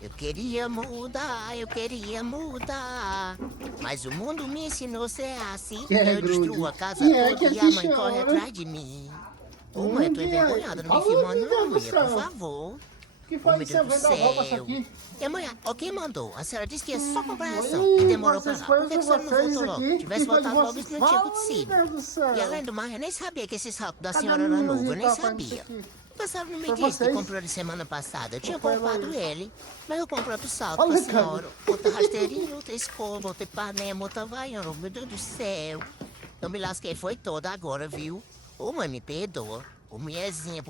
Eu queria mudar, eu queria mudar. Mas o mundo me ensinou a ser assim. Quem é, Eu destruo Grude? a casa Quem é toda que e a te mãe corre chama? atrás de mim. Ô mãe, eu tô Quem é? envergonhada, não me Alô, filma meu não, Deus do mulher, por céu. favor. Que Ô foi meu isso? Deus Você do vendo a roupa essa céu. aqui? E mãe, ó, quem mandou? A senhora disse que é só comprar ração e Ih, demorou pra vocês lá. Por que, foi que a senhora não vocês voltou logo? aqui? Tivesse Quem foi de voltado logo, vocês? isso não tinha Fala, meu acontecido. Deus do E além céu. do mais, eu nem sabia que esse salto da Cadê a senhora era novo, eu meninozinha que nem tava fazendo isso sabia. aqui? A senhora não me Foi disse que vocês? comprou ele semana passada. Eu Ou tinha foi ela comprado aí? ele, mas eu comprei outro salto pra Olha, cara. senhora. Outra rasteirinha, outra escova, outra panema, outra vaiana. Meu Deus do céu. Eu me lasquei, foi toda agora, viu? Ô mãe, me perdoa. Ô mulherzinha,